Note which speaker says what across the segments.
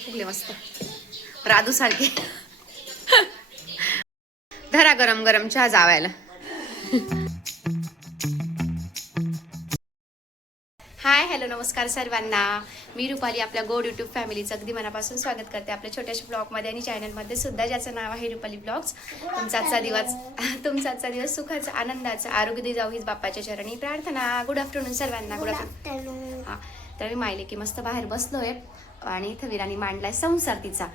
Speaker 1: फुगले मस्त. राधू सारखे. धरा गरम गरम चहा जावायला. हाय हॅलो नमस्कार सर्वांना. मी रुपाली आपल्या गोड यूट्यूब फॅमिलीचं अगदी मनापासून स्वागत करते आपल्या छोट्याशा ब्लॉगमध्ये आणि चॅनलमध्ये सुद्धा ज्याचं नाव आहे रुपाली ब्लॉग्स. तुमचा आजचा दिवस तुमचा आजचा दिवस सुखाचा आनंदाचा आरोग्य दे जाऊ हीच बाप्पाच्या चरणी प्रार्थना. गुड आफ्टरनून सर्वांना. गुड आफ्टरनून हा. तर मी माहिले की मस्त बाहेर बसलोय. आणि इथं विराने मांडलाय संसार तिचा.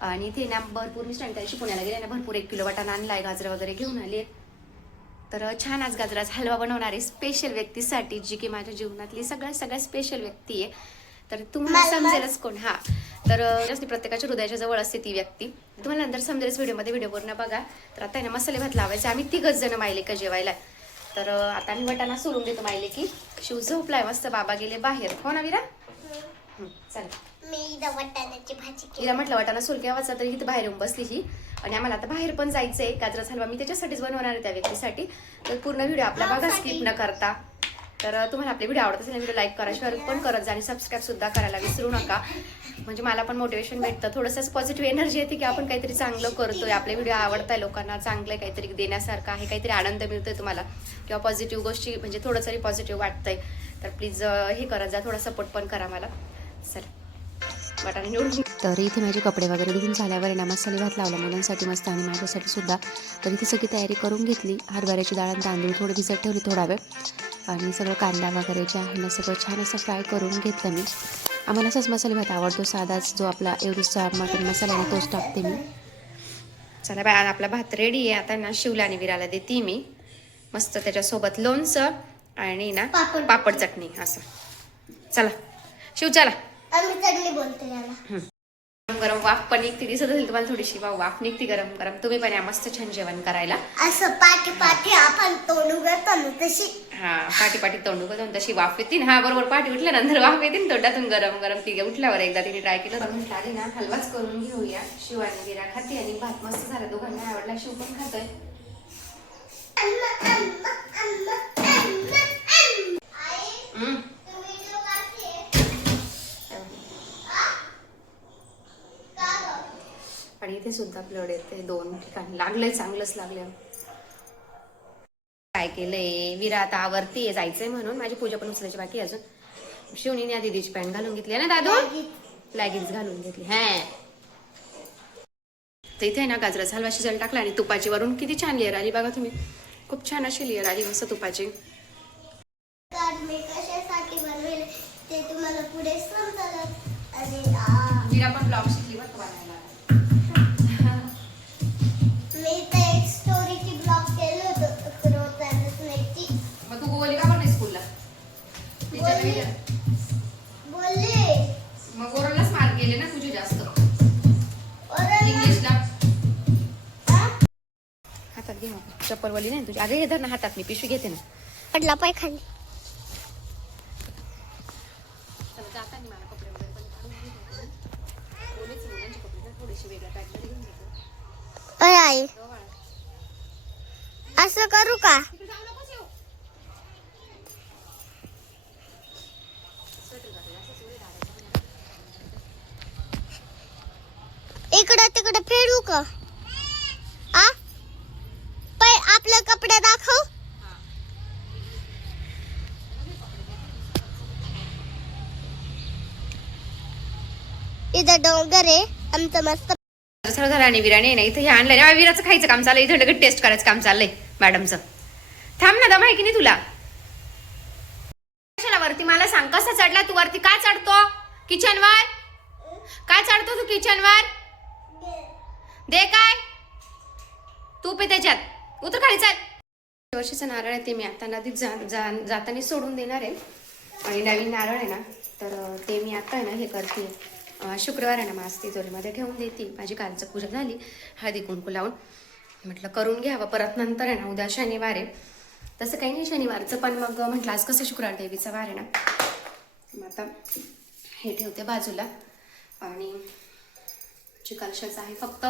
Speaker 1: आणि इथे ना भरपूर मी त्या दिवशी पुण्याला गेले ना भरपूर एक किलो वाटाणा आणलाय गाजरं वगैरे घेऊन आले. तर छान आज गाजराचा हलवा बनवणारी स्पेशल व्यक्तीसाठी जी की माझ्या जीवनातली सगळ्यात सगळ्यात स्पेशल व्यक्ती आहे. तर तुम्हाला समजेलच कोण हा. तर जास्त प्रत्येकाच्या हृदयाच्या जवळ असते ती व्यक्ती. तुम्हाला नंतर समजेलच व्हिडिओमध्ये व्हिडिओ पूर्ण बघा. तर आता आहे ना मसाले भात लावायचे. आम्ही तिघच जण माहिले का जेवायला. तर आता मी वटाणा सोडून देतो माहिले की. शिव झोपलाय मस्त बाबा गेले बाहेर. हो ना विरा? चला. तिला म्हटलं वाटाणा सुल केव्हाचा तरी इथं बाहेर येऊन बसली ही. आणि आम्हाला आता बाहेर पण जायचंय. गाजराचा हलवा मी त्याच्यासाठीच बनवणार आहे त्या व्यक्तीसाठी. तर पूर्ण व्हिडिओ आपला बघा स्किप न करता. तर तुम्हाला आपले व्हिडिओ आवडत असेल व्हिडिओ लाईक करा शेअर पण करत जा आणि सबस्क्राईब सुद्धा करायला विसरू नका. म्हणजे मला पण मोटिवेशन भेटतं. थोडंसं पॉझिटिव्ह एनर्जी येते की आपण काहीतरी चांगलं करतोय. आपले व्हिडिओ आवडताय लोकांना चांगलं आहे काहीतरी देण्यासारखं आहे काहीतरी आनंद मिळतोय तुम्हाला. किंवा पॉझिटिव्ह गोष्टी म्हणजे थोडं तरी पॉझिटिव्ह वाटतंय तर प्लीज हे करत जा. थोडा सपोर्ट पण करा मला. चल. निवडून तर इथे माझे कपडे वगैरे धुवून झाल्यावर आहे ना मसाले भात लावला. मुलांसाठी मस्त आणि माझ्यासाठी सुद्धा. तर इथे सगळी तयारी करून घेतली. हरभऱ्याची डाळ आणि तांदूळ थोडे भिजत ठेवली थोडा वेळ. आणि सगळं कांदा वगैरे जे आहे ना सगळं छान असं फ्राय करून घेतलं मी. आम्हाला असाच मसाले भात आवडतो साधाच जो आपला एवढीचा मटन मसाला आहे तोच टाकते मी. चला बाय आपला भात रेडी आहे. आता ना शिवला आणि विराला देते मी. मस्त त्याच्यासोबत लोणचं आणि ना
Speaker 2: पापड.
Speaker 1: चटणी असं. चला शिव चला.
Speaker 2: आम्ही चटणी बोलतो
Speaker 1: गरम गरम वाफ पण निघते दिसत असेल तुम्हाला थोडीशी वाफ वाफ निघते गरम गरम. तुम्ही पण या मस्त छान जेवण करायला.
Speaker 2: असं पाठी पाठी आपण तोंड उघडतो ना तशी.
Speaker 1: हा पाठी पाठी तोंड उघडून तशी वाफ येते ना. हा बरोबर पाठी उठल्यानंतर वाफ येते ना तोंडातून गरम गरम. ती उठल्यावर एकदा तिने ट्राय केलं. तर म्हटलं आधी ना हलवाच करून घेऊया. शिव आणि गिरा खाते आणि भात मस्त झाला. दोघांना आवडला शिव पण खातोय. हम्म. आणि इथे सुद्धा ब्लड येते दोन ठिकाणी. लागलंय चांगलंच लागलं काय केलंय? विरा आता आवरतीये जायचंय म्हणून. माझी पूजा पण उचलायची बाकी अजून. शिवणीने आधी दिदीची पॅन्ट घालून घेतली ना दादू? लॅगिन्स घालून घेतली. हा. तर इथे ना गाजराचा हलवा शिजायला टाकला आणि तुपाची वरून किती छान लेअर आली बघा तुम्ही. खूप छान अशी लेअर आली मस्त तुपाची.
Speaker 2: ते तुम्हाला पुढे
Speaker 1: विरा पण ब्लॉग शिकली बरं मग ओरललाच मार्क गेले ना तुझे जास्त.
Speaker 2: ओरडला.
Speaker 1: इंग्लिशला? हातात घे मग. चप्पलवाली नाही तुझी? हे धर ना हातात मी पिशवी घेते ना.
Speaker 2: पडला पाय खाली.
Speaker 1: चला जाताना मला
Speaker 2: इकडं तिकडं फेडू का? आ? पाय आपलं कपडे दाखव. इथं डोंगर आहे आमचं मस्त.
Speaker 1: सरळ झालं आणि विराने नाही इथे हे आणलं ना विराचं खायचं काम चाललंय. इथं लगेच टेस्ट करायचं काम चाललंय मॅडमचं थांब ना दमा की नाही तुला? कशाला वरती? मला सांग कसा चढला तू वरती? काय चढतो? किचनवर? का काय चढतो तू किचन वर दे काय? तूप पे त्याच्यात. उतर खाली चाल. वर्षीचं नारळ आहे ते मी आता नदीत जा, जा, जाताना सोडून देणार आहे. आणि नवीन नारळ आहे ना तर ते मी आता आहे ना हे करते. शुक्रवार आहे ना माझ तिजोरीमध्ये ठेवून देते. माझी कालचं पूजा झाली हळदी कुंकू लावून. म्हटलं करून घ्यावं परत नंतर आहे ना उद्या शनिवार आहे. तसं काही नाही शनिवारचं पण मग म्हटलं आज कसं शुक्रवार देवीचा वार आहे ना. मग आता हे ठेवते बाजूला. आणि जे आहे. फक्त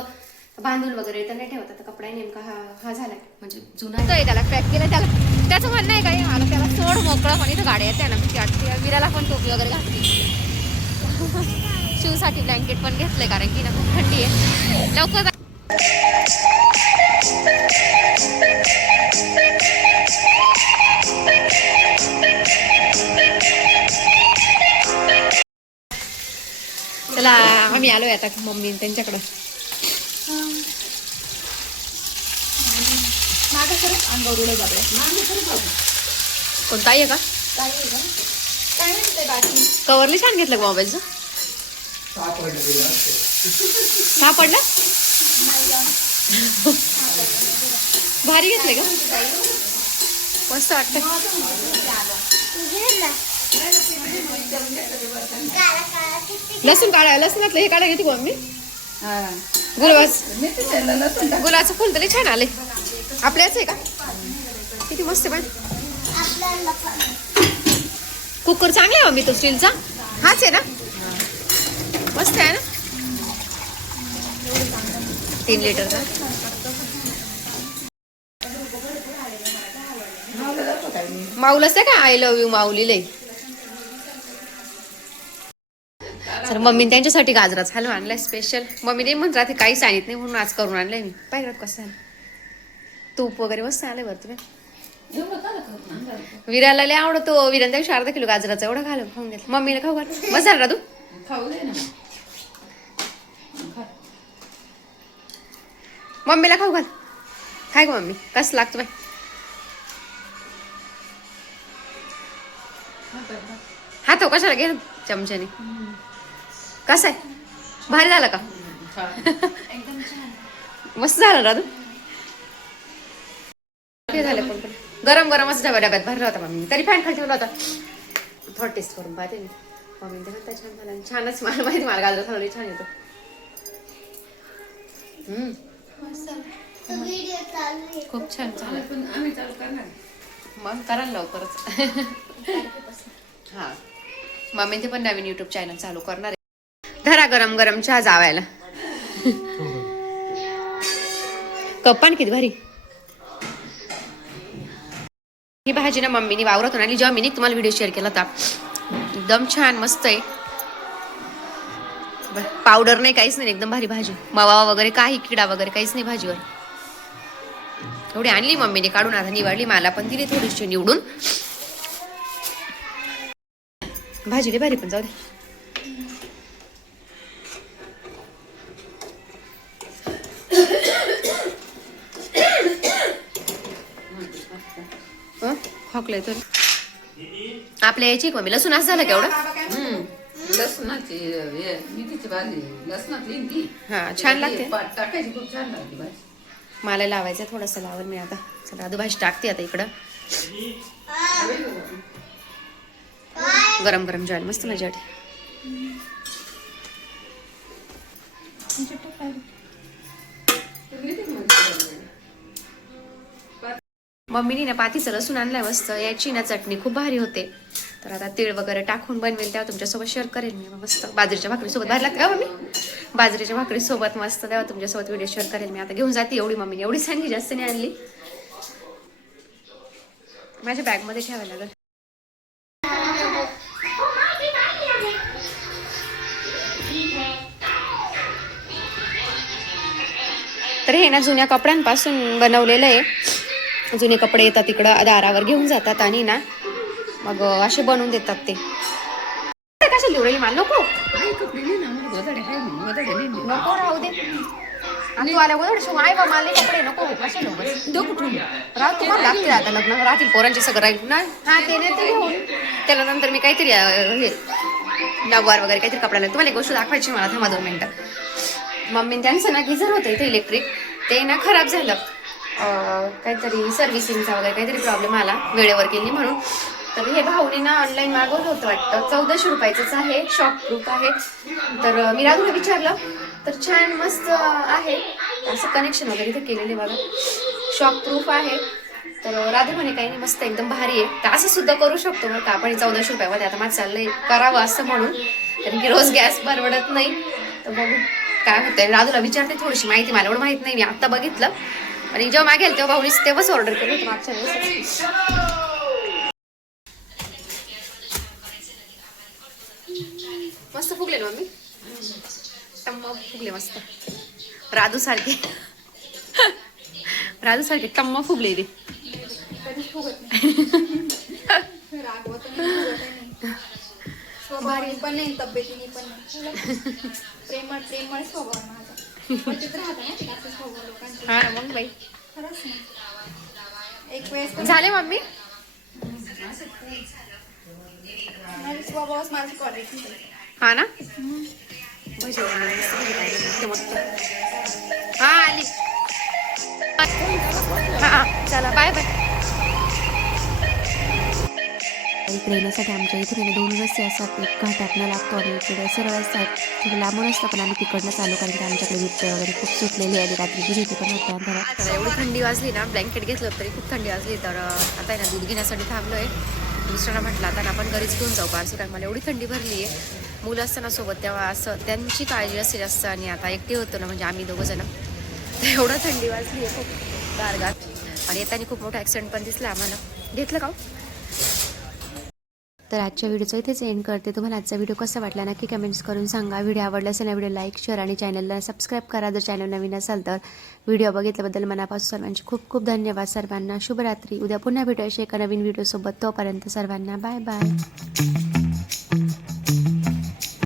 Speaker 1: बांधून वगैरे तर नाही ठेवत. आता कपडा नेमका हा हा झालाय. म्हणजे जुना आहे.
Speaker 3: त्याला क्रॅक केलं. त्याला त्याचं म्हणणं आहे काय? मला त्याला सोड मोकळं. पण इथं गाड्या येते ना. मी वाटते विराला पण टोपी वगैरे घातली.
Speaker 1: शिवसाठी ब्लँकेट पण घेतलंय कारण की ना खूप थंडी आहे. लवकर जा. चला आम्ही आलोय आता मम्मी त्यांच्याकडं. कोणता आहे का? कवरली छान घेतलं मोबाईलचं सापडलं? भारी घेतले का? मस्त वाटतं. लसूण काढा लसूणातलं हे काढा घेते का मम्मी. गुलाबाच गुलाबाचं फुल तरी छान आले आपल्याच आहे का? किती मस्त आहे पण. कुकर चांगला आहे मम्मी तो स्टीलचा. हाच आहे ना? मस्त आहे ना? तीन लिटरचा माऊल असते का? आय लव्ह यू माऊली लय तर मम्मी त्यांच्यासाठी गाजराच हलवा आणलाय स्पेशल मम्मी नाही म्हणत राहते काही सांगित नाही म्हणून आज करून आणलंय मी. पाहिलं कसं झालं? तूप वगैरे मस्त आलंय बरं तुम्ही विराला लय आवडतो. विरान त्यापेक्षा अर्धा किलो गाजराचा एवढा घालून खाऊन घेतलं मम्मीला खाऊ घाल. मस्त झालं ना तू?
Speaker 4: खाऊ
Speaker 1: मम्मीला खाऊ घाल. काय ग मम्मी. कसं लागतो बाय हात कशाला घे ना चमच्याने. कसं आहे? भारी झालं का? मस्त झालं ना तू हे झालं पण पण. गरम गरमच डब्या डब्यात भरला होता मम्मी तरी फॅन खाली ठेवला होता. थोडं टेस्ट करून पाहते मी. मम्मी ते छान झाला. छानच मला माहिती मला गाजर खाल्लं छान येतो. हम्म.
Speaker 5: तो व्हिडिओ चालू आहे
Speaker 1: खूप छान झालं.
Speaker 4: पण आम्ही चालू करणार.
Speaker 1: मग करा ना लवकरच. हा. मम्मी ते पण नवीन युट्यूब चॅनल चालू करणार आहे गरम गरम चहा जावायला. कप पण किती भारी. ही भाजी ना मम्मीने वावरत आणि जेव्हा मी तुम्हाला व्हिडिओ शेअर केला होता. एकदम छान मस्त आहे. पावडर नाही काहीच नाही एकदम भारी भाजी. मावा वगैरे काही किडा वगैरे काहीच नाही भाजीवर. थोडी आणली मम्मीने काढून आता निवडली मला पण दिली थोडीशी निवडून. भाजी रे भारी पण जाऊ दे. हं? खोकलंय तर. आपल्या याची का मम्मी लसूण असं झालं केवढं
Speaker 4: हम्म. लसणाची हे, मेथीची भाजी लसणातली ना ती.
Speaker 1: हा छान लागते.
Speaker 4: पाट टाकायची खूप छान लागते भाजी.
Speaker 1: मला लावायचं थोडंसं लावल मी आता. चला भाजी टाकते आता इकडं. गरम गरम जेवायला मस्त मजा वाटते मम्मीने ना पातीचं लसूण आणलाय मस्त. याची ना चटणी खूप भारी होते. तर आता तीळ वगैरे टाकून बनवेल तेव्हा तुमच्यासोबत शेअर करेल मी. मस्त. बाजरीच्या भाकरीसोबत भारी का मम्मी? बाजरीच्या भाकरीसोबत मस्त. तेव्हा तुमच्यासोबत व्हिडिओ शेअर करेल मी. आता घेऊन जाते एवढी मम्मीने. एवढी सांगली जास्त नाही आणली. माझ्या बॅगमध्ये ठेवायला लागेल. तर हे ना जुन्या कपड्यांपासून बनवलेलं आहे. जुने कपडे येतात तिकडं दारावर घेऊन जातात आणि ना मग असे बनवून देतात ते. कशा लिवरेली मला नको. नको राहू दे. आणि तू आल्या बा मला कपडे नको. तुम्हाला लागतील आता लग्न. राहतील पोरांचे सगळं ना हा ते नाही ते घेऊन. त्याला नंतर मी काहीतरी हे नववार वगैरे काहीतरी कपडा लागेल तुम्हाला एक गोष्ट दाखवायची मला. थांबा दोन मिनटं. मम्मी त्यांचं ना गिझर होतं इथे इलेक्ट्रिक. ते ना खराब झालं. काहीतरी सर्व्हिसिंगचा वगैरे काहीतरी प्रॉब्लेम आला वेळेवर केली म्हणून. तर हे भाऊने ऑनलाईन मागवलं होतं वाटतं. चौदाशे रुपयाचंच आहे शॉक प्रूफ आहे. तर मी राहून विचारलं तर छान मस्त आहे. असं कनेक्शन वगैरे इथे केलेले बघा. शॉक प्रूफ आहे. तर राधे म्हणे काही नाही मस्त एकदम भारी आहे. तर असं सुद्धा करू शकतो बरं का. आपण चौदाशे रुपयामध्ये आता माझं चाललंय करावं असं म्हणून. कारण की रोज गॅस परवडत नाही. तर बघू काय होतंय. राधूला विचारते थोडीशी माहिती मला एवढं माहीत नाही. मी आता बघितलं. आणि जेव्हा मागेल तेव्हा भाऊनीच तेव्हाच ऑर्डर केलं होतं मागच्या वेळेस. मस्त फुगले ना मम्मी? टम्म फुगले मस्त. राधू सारखे. राधू सारखे टम्म फुगले ते.
Speaker 6: कधीच पण नाही तब्येतीने पण प्रेमळ प्रेमळ स्वभाव ना
Speaker 1: हा ना मग बाई.
Speaker 6: एक वेळेस
Speaker 1: झाले मम्मी? हा ना? हा आली. हा, चला बाय बाय. इकडे येण्यासाठी आमच्या इथे ना दोन रस्ते असतात. एक घाटातनं लागतो आणि इकडे सरळ असतात. थोडं लांबून असतं पण आम्ही तिकडनं चालू कारण की आमच्याकडे बिबटे वगैरे खूप सुटलेली आणि रात्री भीती पण होतं अंधारात. एवढी थंडी वाजली ना ब्लँकेट घेतलं तरी खूप थंडी वाजली. तर आता आहे ना दूध घेण्यासाठी थांबलो आहे दुसऱ्यांना म्हटलं आता ना आपण घरीच घेऊन जाऊ पार्सल कारण मला एवढी थंडी भरली आहे. मुलं असताना सोबत तेव्हा असं त्यांची काळजी असते जास्त. आणि आता एकटे होतो ना म्हणजे आम्ही दोघं जण. तर एवढं थंडी वाजली आहे खूप. गारगार आणि येताना खूप मोठा ॲक्सिडेंट पण दिसला आम्हाला. घेतलं का हो? तर आजच्या व्हिडिओचा इथेच एंड करते. तुम्हाला आजचा व्हिडिओ कसा वाटला नक्की कमेंट्स करून सांगा. व्हिडिओ आवडला असेल ना व्हिडिओ लाईक शेअर आणि चॅनलला सबस्क्राईब करा. जर चॅनल नवीन असाल तर व्हिडिओ बघितल्याबद्दल मनापासून सर्वांचे खूप खूप धन्यवाद. सर्वांना शुभरात्री. उद्या पुन्हा भेटू अशी एका नवीन व्हिडिओसोबत तोपर्यंत सर्वांना बाय बाय